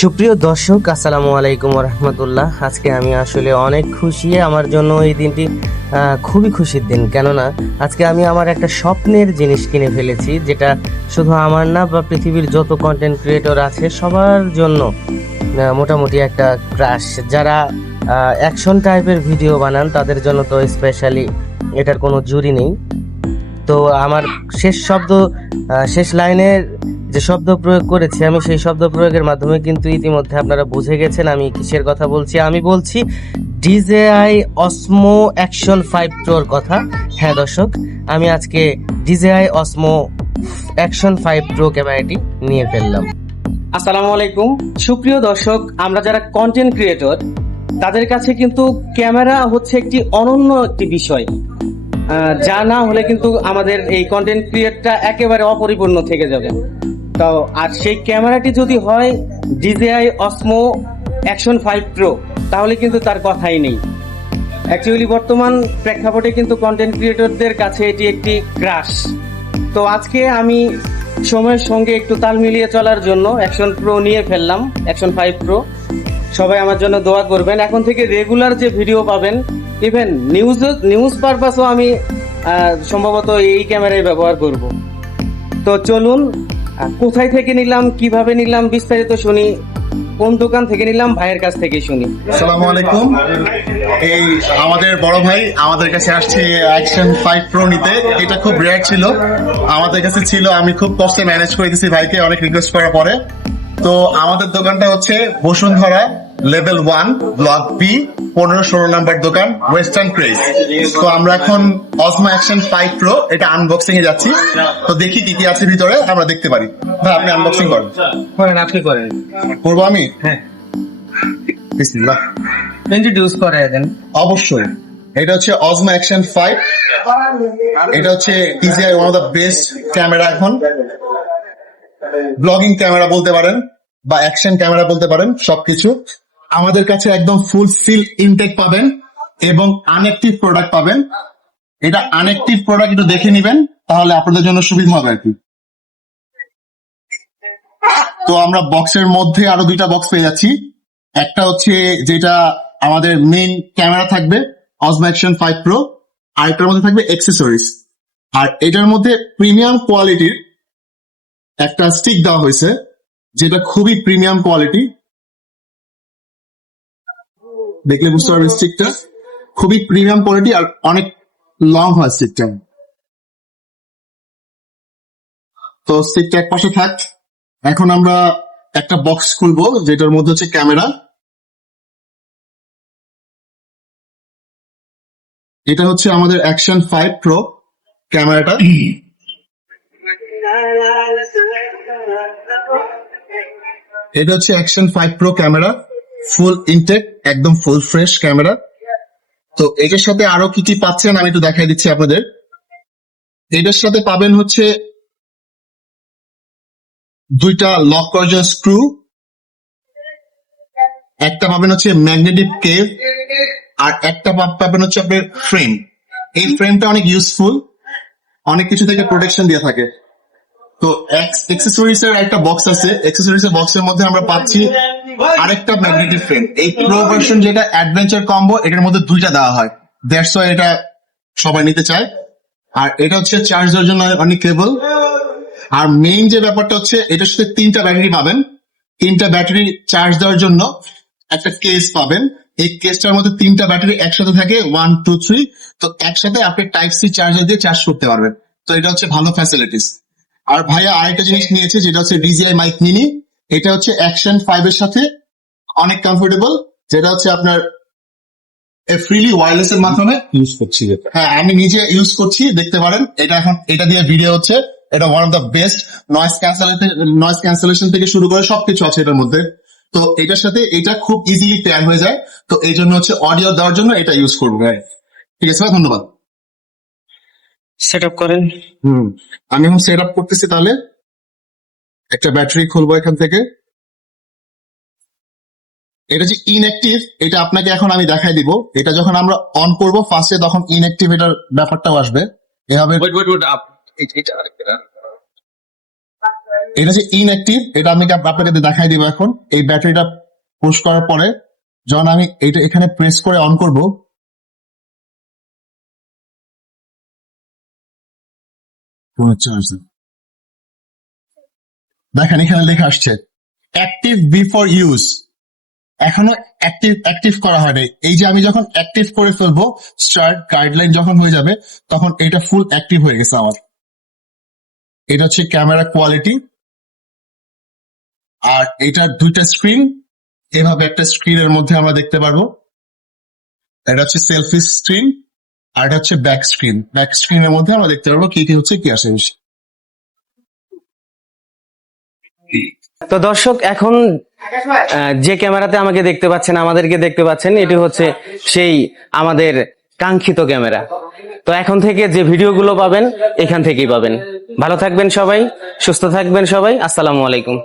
সুপ্রিয় দর্শক, আসসালামু আলাইকুম রহমতুল্লাহ আজকে আমি আসলে অনেক খুশি, আমার জন্য এই দিনটি খুবই খুশির দিন। কেননা, আজকে আমি আমার একটা স্বপ্নের জিনিস কিনে ফেলেছি, যেটা শুধু আমার না, বা পৃথিবীর যত কন্টেন্ট ক্রিয়েটর আছে, সবার জন্য মোটামুটি একটা ক্রাশ যারা অ্যাকশন টাইপের ভিডিও বানান, তাদের জন্য তো স্পেশালি এটার কোনো জুরি নেই। তো আমার শেষ শব্দ শেষ লাইনের যে শব্দ প্রয়োগ করেছি আমি সেই শব্দ প্রয়োগের মাধ্যমে কিন্তু ইতিমধ্যে আপনারা বুঝে গেছেন আমি কিসের কথা বলছি। আমি বলছি, ডিজেআই অসমো অ্যাকশন ফাইভ প্রোর কথা। হ্যাঁ দর্শক, আমি আজকে DJI Osmo action five pro ক্যামেরাটি নিয়ে ফেললাম। আসসালামু আলাইকুম। সুপ্রিয় দর্শক, আমরা যারা কন্টেন্ট ক্রিয়েটর তাদের কাছে কিন্তু ক্যামেরা হচ্ছে একটি অনন্য একটি বিষয়। যা না হলে কিন্তু আমাদের এই কন্টেন্ট ক্রিয়েটটা একেবারে অপরিপূর্ণ থেকে যাবে। তো, আর সেই ক্যামেরাটি যদি হয় DJI Osmo action five pro তাহলে কিন্তু তার কথাই নেই। অ্যাকচুয়ালি বর্তমান প্রেক্ষাপটে কিন্তু কন্টেন্ট ক্রিয়েটরদের কাছে এটি একটি ক্রাশ তো, আজকে আমি সময়ের সঙ্গে একটু তাল মিলিয়ে চলার জন্য অ্যাকশন প্রো নিয়ে ফেললাম অ্যাকশন ফাইভ প্রো সবাই আমার জন্য দোয়া করবেন। এখন থেকে রেগুলার যে ভিডিও পাবেন ইভেন নিউজ নিউজ পারপাসও আমি সম্ভবত এই ক্যামেরায় ব্যবহার করব। তো চলুন কোথায় থেকে নিলাম, কীভাবে নিলাম, বিস্তারিত শুনি, কোন দোকান থেকে নিলাম, ভাইয়ের কাছ থেকে শুনি। আসসালামু আলাইকুম। এই আমাদের বড় ভাই আমাদের কাছে আসছে অ্যাকশন ফাইভ প্রো নিতে। এটা খুব রেয়ার ছিল। আমাদের কাছে ছিল, আমি খুব কষ্টে ম্যানেজ করে দিয়েছি ভাইকে, অনেক রিকোয়েস্ট করার পরে। তো আমাদের দোকানটা হচ্ছে Bashundhara level one block B পনেরো ষোলো নাম্বার দোকান ওয়েস্টার্ন ক্রেজ তো আমরা এখন অসমা অ্যাকশন ফাইভ প্রো এটা আনবক্সিং এ যাচ্ছি। তো দেখি কি কি আছে ভিতরে আমরা দেখতে পারি। ভাই আপনি আনবক্সিং করেন। করেন আপনি করেন। করব আমি? হ্যাঁ। বিসমিল্লাহ। ইন্ট্রোডিউস করে দেন। অবশ্যই। এটা হচ্ছে অজমা অ্যাকশন ফাইভ এটা হচ্ছে DJI one of the best camera এখন। ব্লগিং ক্যামেরা বলতে পারেন বা অ্যাকশন ক্যামেরা বলতে পারেন, সবকিছু আমাদের কাছে একদম ফুল সিল ইনটেক পাবেন এবং আনএক্টিভ প্রোডাক্ট পাবেন। এটা আনএক্টিভ প্রোডাক্ট একটু দেখে নিবেন, তাহলে আপনাদের জন্য সুবিধা হবে আর কি। তো আমরা বক্সের মধ্যে আরও দুইটা বক্স পেয়ে যাচ্ছি। একটা হচ্ছে যেটা আমাদের মেইন ক্যামেরা থাকবে অজমা অ্যাকশন ফাইভ প্রো আর এটার মধ্যে থাকবে এক্সেসরিজ আর এটার মধ্যে প্রিমিয়াম কোয়ালিটির একটা স্টিক দেওয়া হয়েছে, যেটা খুবই প্রিমিয়াম কোয়ালিটি দেখলে বুঝতে পারবেন স্টিকটা খুবই প্রিমিয়াম কোয়ালিটি আর অনেক লং হয় স্টিকটা তো স্টিকটা এক পাশে থাক। এখন আমরা একটা বক্স খুলবো, যেটার মধ্যে হচ্ছে ক্যামেরা এটা হচ্ছে আমাদের অ্যাকশন ফাইভ প্রো ক্যামেরাটা এটা হচ্ছে action five pro camera full intact একদম ফুল ফ্রেশ ক্যামেরা তো এটার সাথে আরও কি কি পাচ্ছেন আমি একটু দেখাই দিচ্ছি আপনাদের। এটার সাথে পাবেন হচ্ছে দুইটা লক করার স্ক্রু একটা পাবেন হচ্ছে ম্যাগনেটিক কেভ আর একটা পাবেন হচ্ছে আপনার ফ্রেম এই ফ্রেমটা অনেক ইউজফুল অনেক কিছু থেকে প্রোটেকশন দিয়ে থাকে। তো এক্সেসরিজ এর একটা বক্স আছে। এক্সেসরিজ এর বক্সের মধ্যে আমরা পাচ্ছি আরেকটা ম্যাগনেটিক ফ্রেম এই প্রো ভার্সন যেটা অ্যাডভেঞ্চার কম্বো এটার মধ্যে দুইটা দেওয়া হয়। দ্যাটস ওয়াই এটা সবাই নিতে চায়। আর এটা হচ্ছে চার্জ দেওয়ার জন্য অনেক কেবল আর মেইন যে ব্যাপারটা হচ্ছে, এটার সাথে তিনটা ব্যাটারি পাবেন। তিনটা ব্যাটারি চার্জ দেওয়ার জন্য একটা কেস পাবেন। এই কেসটার মধ্যে তিনটা ব্যাটারি একসাথে থাকে ওয়ান টু থ্রি তো একসাথে আপনি টাইপ সি চার্জার দিয়ে চার্জ করতে পারবেন। তো এটা হচ্ছে ভালো ফ্যাসিলিটিস আর ভাইয়া আরেকটা জিনিস নিয়েছে যেটা হচ্ছে ডিজিআই মাইক মিনি এটা হচ্ছে অ্যাকশন ফাইভ এর সাথে অনেক কমফোর্টেবল যেটা হচ্ছে আপনার ফ্রিলি ওয়্যারলেস এর মাধ্যমে। ইউজ করছি হ্যাঁ আমি নিজে ইউজ করছি দেখতে পারেন। এটা এখন এটা দিয়ে ভিডিও হচ্ছে। এটা one of the best noise cancellation noise cancellation থেকে শুরু করে সবকিছু আছে এটার মধ্যে। তো এটার সাথে এটা খুব ইজিলি পেয়ার হয়ে যায়। তো এই জন্য হচ্ছে অডিও দেওয়ার জন্য এটা ইউজ করব ভাই ঠিক আছে ভাই? ধন্যবাদ। সেট আপ করেন। হুম আমি এখন সেট আপ করতেছি তাহলে। একটা ব্যাটারি খুলবো এখান থেকে। এটা যে ইনঅ্যাক্টিভ এটা আপনাকে এখন আমি দেখাই দিব। এটা যখন আমরা অন করব ফার্স্টে তখন ইনঅ্যাক্টিভ এটার ব্যাপারটাও আসবে। এভাবে ওয়েট ওয়েট ওয়েট আপ এটা আরেকটা। এটা যে ইনঅ্যাক্টিভ এটা আমি আপনাকে দেখাই দিব এখন। এই ব্যাটারিটা পুশ করার পরে যখন আমি এটা এখানে প্রেস করে অন করব দেখেন, এখানে লেখা আসছে অ্যাক্টিভ বিফোর ইউজ এখনও অ্যাক্টিভ অ্যাক্টিভ করা হয়নি। এই যে আমি যখন অ্যাক্টিভ করে ফেলব স্টার্ট গাইডলাইন যখন হয়ে যাবে, তখন এটা ফুল অ্যাক্টিভ হয়ে গেছে আমার। এটা হচ্ছে ক্যামেরা কোয়ালিটি আর এটার দুইটা স্ক্রিন এভাবে একটা স্ক্রিনের মধ্যে আমরা দেখতে পারব। এটা হচ্ছে সেলফি স্ক্রিন আর এটা হচ্ছে ব্যাক স্ক্রিন ব্যাক স্ক্রিনের মধ্যে আমরা দেখতে পারব কি কি হচ্ছে, কি আসে তো দর্শক, এখন যে ক্যামেরাতে আমাকে দেখতে পাচ্ছেন, আমাদেরকে দেখতে পাচ্ছেন, এটি হচ্ছে সেই আমাদের কাঙ্ক্ষিত ক্যামেরা। তো এখন থেকে যে ভিডিওগুলো পাবেন, এখান থেকেই পাবেন। ভালো থাকবেন সবাই, সুস্থ থাকবেন সবাই, আসসালামু আলাইকুম।